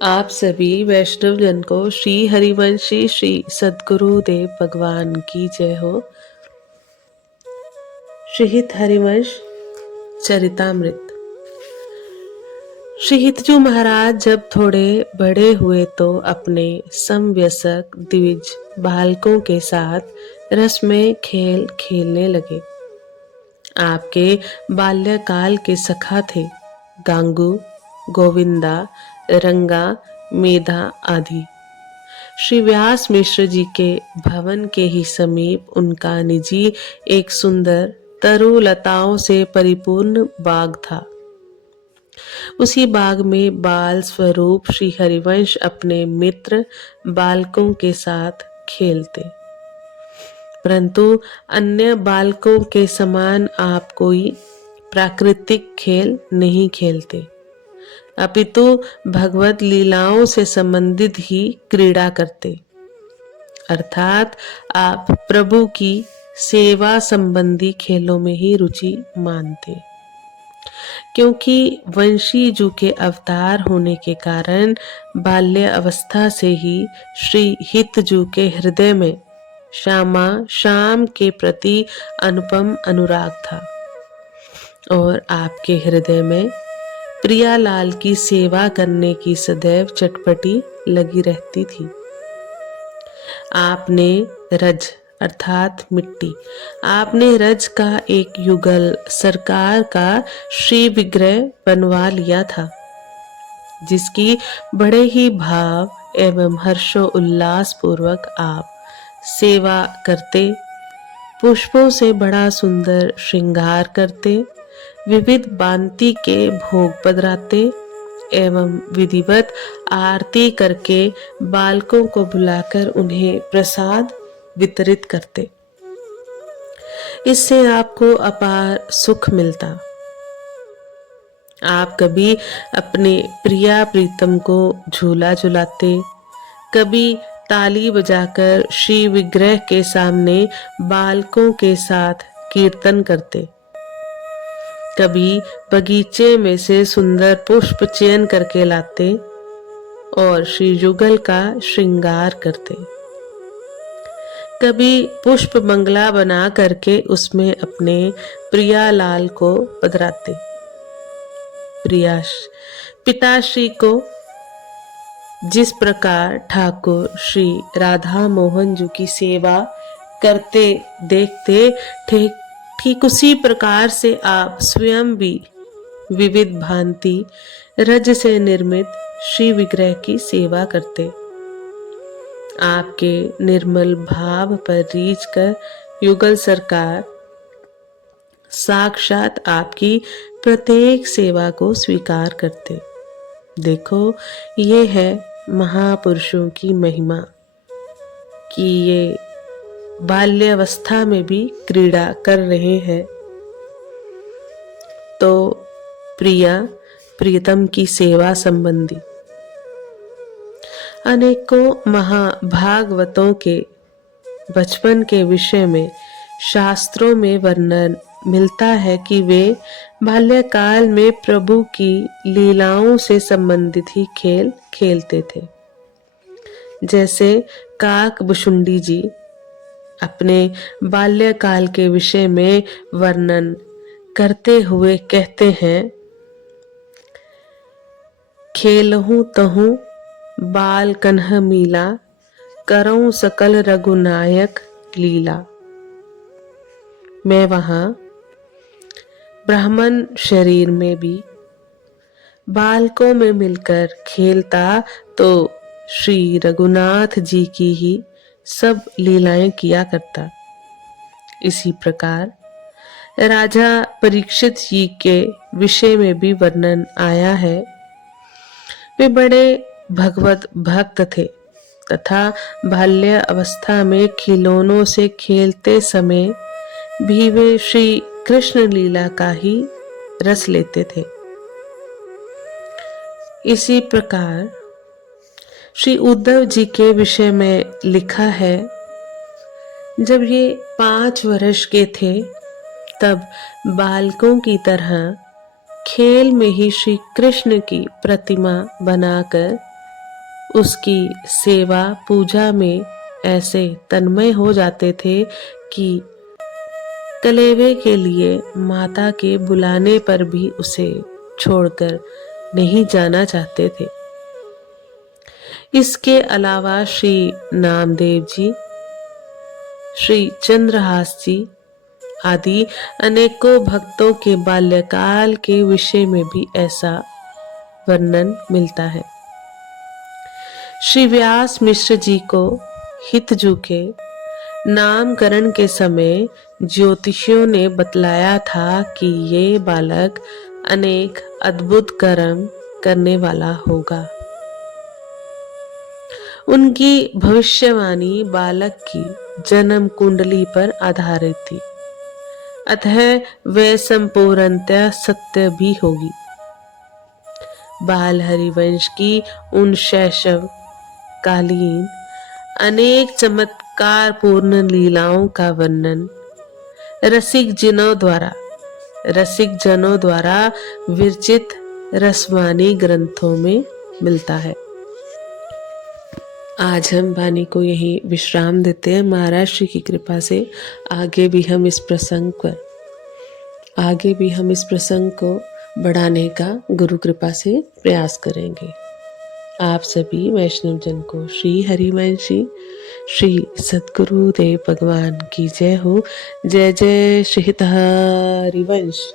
आप सभी वैष्णव जन को श्री हरिवंशी श्री सद्गुरुदेव भगवान की जय हो। श्रीहित हरिवंश चरितामृत। श्री हितजू महाराज जब थोड़े बड़े हुए तो अपने समवयस्क द्विज बालकों के साथ रस में खेल खेलने लगे। आपके बाल्यकाल के सखा थे गांगू, गोविंदा, रंगा, मेधा आदि। श्री व्यास मिश्र जी के भवन के ही समीप उनका निजी एक सुंदर तरु लताओं से परिपूर्ण बाग था। उसी बाग में बाल स्वरूप श्री हरिवंश अपने मित्र बालकों के साथ खेलते, परंतु अन्य बालकों के समान आप कोई प्राकृतिक खेल नहीं खेलते, अपितु भगवत लीलाओं से संबंधित ही क्रीड़ा करते, अर्थात आप प्रभु की सेवा संबंधी खेलों में ही रुचि मानते। क्योंकि वंशी जू के अवतार होने के कारण बाल्य अवस्था से ही श्री हितजू के हृदय में श्यामा श्याम के प्रति अनुपम अनुराग था और आपके हृदय में प्रियालाल की सेवा करने की सदैव चटपटी लगी रहती थी। आपने रज अर्थात मिट्टी, आपने रज का एक युगल सरकार का श्री विग्रह बनवा लिया था, जिसकी बड़े ही भाव एवं हर्षो उल्लास पूर्वक आप सेवा करते, पुष्पों से बड़ा सुंदर श्रृंगार करते, विविध बांति के भोग पधराते एवं विधिवत आरती करके बालकों को बुलाकर उन्हें प्रसाद वितरित करते। इससे आपको अपार सुख मिलता। आप कभी अपने प्रिया प्रीतम को झूला झुलाते, कभी ताली बजाकर श्री विग्रह के सामने बालकों के साथ कीर्तन करते, कभी बगीचे में से सुंदर पुष्प चयन करके लाते और श्री युगल का श्रृंगार करते, कभी पुष्प मंगला बना करके उसमें अपने प्रियालाल को पधराते। पिताश्री को जिस प्रकार ठाकुर श्री राधा मोहन जी की सेवा करते देखते, ठीक उसी प्रकार से आप स्वयं भी विविध भांति रज से निर्मित श्री विग्रह की सेवा करते। आपके निर्मल भाव पर रीझ कर युगल सरकार साक्षात आपकी प्रत्येक सेवा को स्वीकार करते। देखो, ये है महापुरुषों की महिमा कि ये बाल्यावस्था में भी क्रीड़ा कर रहे हैं, तो प्रियतम की सेवा संबंधी अनेकों महाभागवतों के बचपन के विषय में शास्त्रों में वर्णन मिलता है कि वे बाल्यकाल में प्रभु की लीलाओं से संबंधित ही खेल खेलते थे। जैसे काकभुशुंडी जी अपने बाल्यकाल के विषय में वर्णन करते हुए कहते हैं, खेलहूं तहूं बाल कन्ह मीला, करऊं सकल रघुनायक लीला। मैं वहां ब्राह्मण शरीर में भी बालकों में मिलकर खेलता तो श्री रघुनाथ जी की ही सब लीलाएं किया करता। इसी प्रकार राजा परीक्षित जी के विषय में भी वर्णन आया है। वे बड़े भगवत भक्त थे तथा बाल्य अवस्था में खिलौनों से खेलते समय भी वे श्री कृष्ण लीला का ही रस लेते थे। इसी प्रकार श्री उद्धव जी के विषय में लिखा है, जब ये 5 वर्ष के थे तब बालकों की तरह खेल में ही श्री कृष्ण की प्रतिमा बनाकर उसकी सेवा पूजा में ऐसे तन्मय हो जाते थे कि कलेवे के लिए माता के बुलाने पर भी उसे छोड़कर नहीं जाना चाहते थे। इसके अलावा श्री नामदेव जी, श्री चंद्रहास जी आदि अनेकों भक्तों के बाल्यकाल के विषय में भी ऐसा वर्णन मिलता है। श्री व्यास मिश्र जी को हितजू के नामकरण के समय ज्योतिषियों ने बतलाया था कि ये बालक अनेक अद्भुत कर्म करने वाला होगा। उनकी भविष्यवाणी बालक की जन्म कुंडली पर आधारित थी, अतः वह संपूर्णतः सत्य भी होगी। बाल हरिवंश की उन शैशव कालीन अनेक चमत्कार पूर्ण लीलाओं का वर्णन रसिक जनों द्वारा विरचित रसवानी ग्रंथों में मिलता है। आज हम वाणी को यही विश्राम देते हैं। महाराज श्री की कृपा से आगे भी हम इस प्रसंग को बढ़ाने का गुरु कृपा से प्रयास करेंगे। आप सभी वैष्णव जन को श्री हरिवंशी श्री सद्गुरु देव भगवान की जय हो। जय जय श्री हरिवंश।